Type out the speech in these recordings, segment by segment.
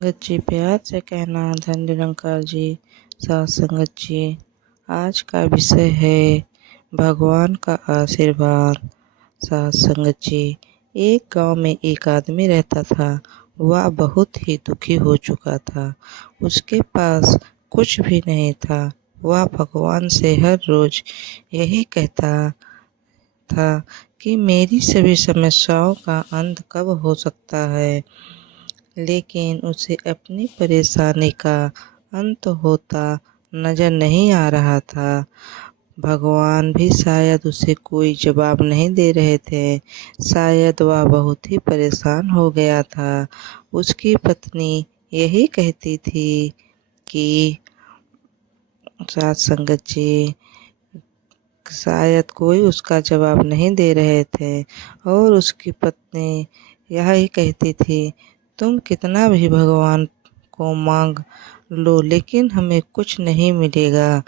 संगत जी, प्यार से कहना धन निरंकार जी। साथ संगत जी, आज का विषय है भगवान का आशीर्वाद। साथ संगत जी, एक गांव में एक आदमी रहता था। वह बहुत ही दुखी हो चुका था। उसके पास कुछ भी नहीं था। वह भगवान से हर रोज यही कहता था कि मेरी सभी समस्याओं का अंत कब हो सकता है, लेकिन उसे अपनी परेशानी का अंत होता नजर नहीं आ रहा था। भगवान भी शायद उसे कोई जवाब नहीं दे रहे थे। शायद वह बहुत ही परेशान हो गया था। उसकी पत्नी यही कहती थी कि साथ संगत जी, शायद कोई उसका जवाब नहीं दे रहे थे। और उसकी पत्नी यही कहती थी, तुम कितना भी भगवान को मांग लो, लेकिन हमें कुछ नहीं मिलेगा।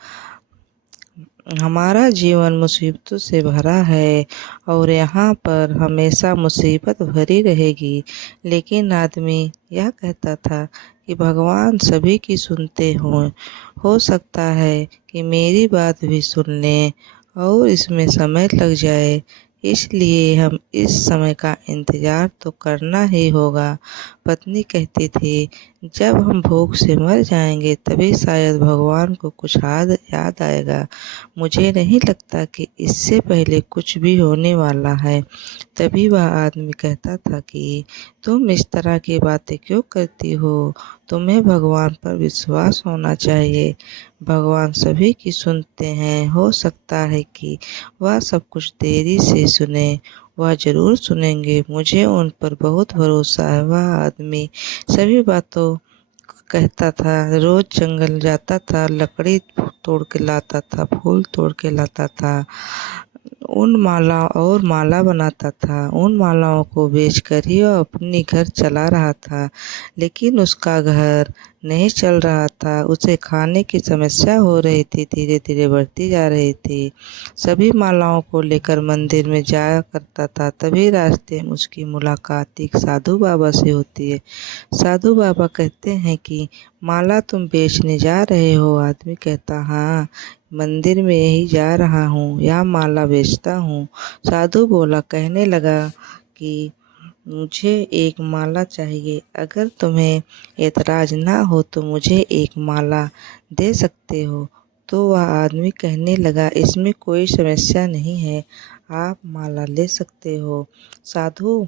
हमारा जीवन मुसीबतों से भरा है और यहाँ पर हमेशा मुसीबत भरी रहेगी। लेकिन आदमी यह कहता था कि भगवान सभी की सुनते हों, हो सकता है कि मेरी बात भी सुन लें और इसमें समय लग जाए, इसलिए हम इस समय का इंतज़ार तो करना ही होगा। पत्नी कहती थी, जब हम भूख से मर जाएंगे तभी शायद भगवान को कुछ याद आएगा। मुझे नहीं लगता कि इससे पहले कुछ भी होने वाला है। तभी वह आदमी कहता था कि तुम इस तरह की बातें क्यों करती हो? तुम्हें भगवान पर विश्वास होना चाहिए। भगवान सभी की सुनते हैं। हो सकता है कि वह सब कुछ देरी से सुने। वह जरूर सुनेंगे। मुझे उन पर बहुत भरोसा है। वह आदमी सभी बातों कहता था। रोज जंगल जाता था, लकड़ी तोड़ के लाता था, फूल तोड़ के लाता था, उन माला बनाता था। उन मालाओं को बेचकर ही वह अपनी घर चला रहा था। लेकिन उसका घर नहीं चल रहा था। उसे खाने की समस्या हो रही थी, धीरे धीरे बढ़ती जा रही थी। सभी मालाओं को लेकर मंदिर में जाया करता था। तभी रास्ते में उसकी मुलाकात एक साधु बाबा से होती है। साधु बाबा कहते हैं कि माला तुम बेचने जा रहे हो? आदमी कहता, हाँ, मंदिर में यही जा रहा हूँ, यह माला बेचता हूँ। साधु बोला, कहने लगा कि मुझे एक माला चाहिए। अगर तुम्हें एतराज ना हो तो मुझे एक माला दे सकते हो। तो वह आदमी कहने लगा, इसमें कोई समस्या नहीं है, आप माला ले सकते हो। साधु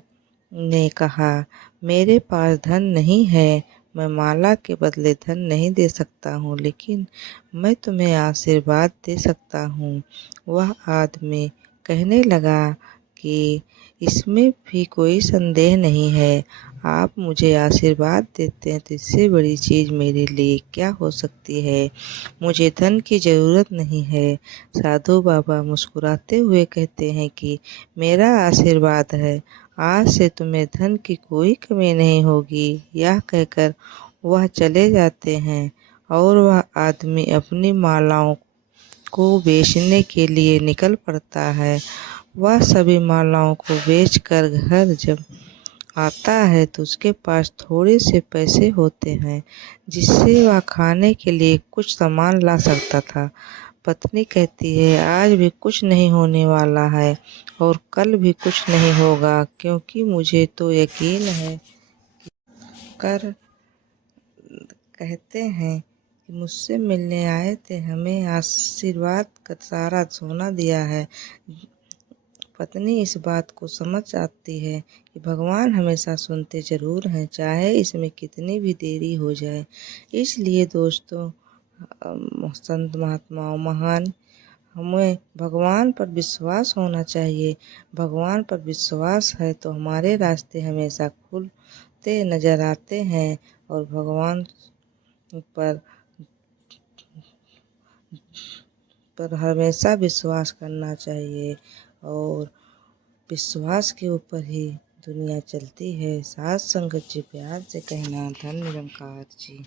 ने कहा, मेरे पास धन नहीं है, मैं माला के बदले धन नहीं दे सकता हूँ, लेकिन मैं तुम्हें आशीर्वाद दे सकता हूँ। वह आदमी कहने लगा कि इसमें भी कोई संदेह नहीं है। आप मुझे आशीर्वाद देते हैं तो इससे बड़ी चीज़ मेरे लिए क्या हो सकती है। मुझे धन की ज़रूरत नहीं है। साधु बाबा मुस्कुराते हुए कहते हैं कि मेरा आशीर्वाद है, आज से तुम्हें धन की कोई कमी नहीं होगी। यह कहकर वह चले जाते हैं और वह आदमी अपनी मालाओं को बेचने के लिए निकल पड़ता है। वह सभी मालाओं को बेचकर घर जब आता है तो उसके पास थोड़े से पैसे होते हैं, जिससे वह खाने के लिए कुछ सामान ला सकता था। पत्नी कहती है, आज भी कुछ नहीं होने वाला है और कल भी कुछ नहीं होगा, क्योंकि मुझे तो यकीन है। कर कहते हैं कि मुझसे मिलने आए थे, हमें आशीर्वाद का सारा सोना दिया है। पत्नी इस बात को समझ आती है कि भगवान हमेशा सुनते जरूर हैं, चाहे इसमें कितनी भी देरी हो जाए। इसलिए दोस्तों, संत महात्माओं, महान, हमें भगवान पर विश्वास होना चाहिए। भगवान पर विश्वास है तो हमारे रास्ते हमेशा खुलते नजर आते हैं और भगवान पर हमेशा विश्वास करना चाहिए और विश्वास के ऊपर ही दुनिया चलती है। साथ संगत जी, प्यार से कहना धन निरंकार जी।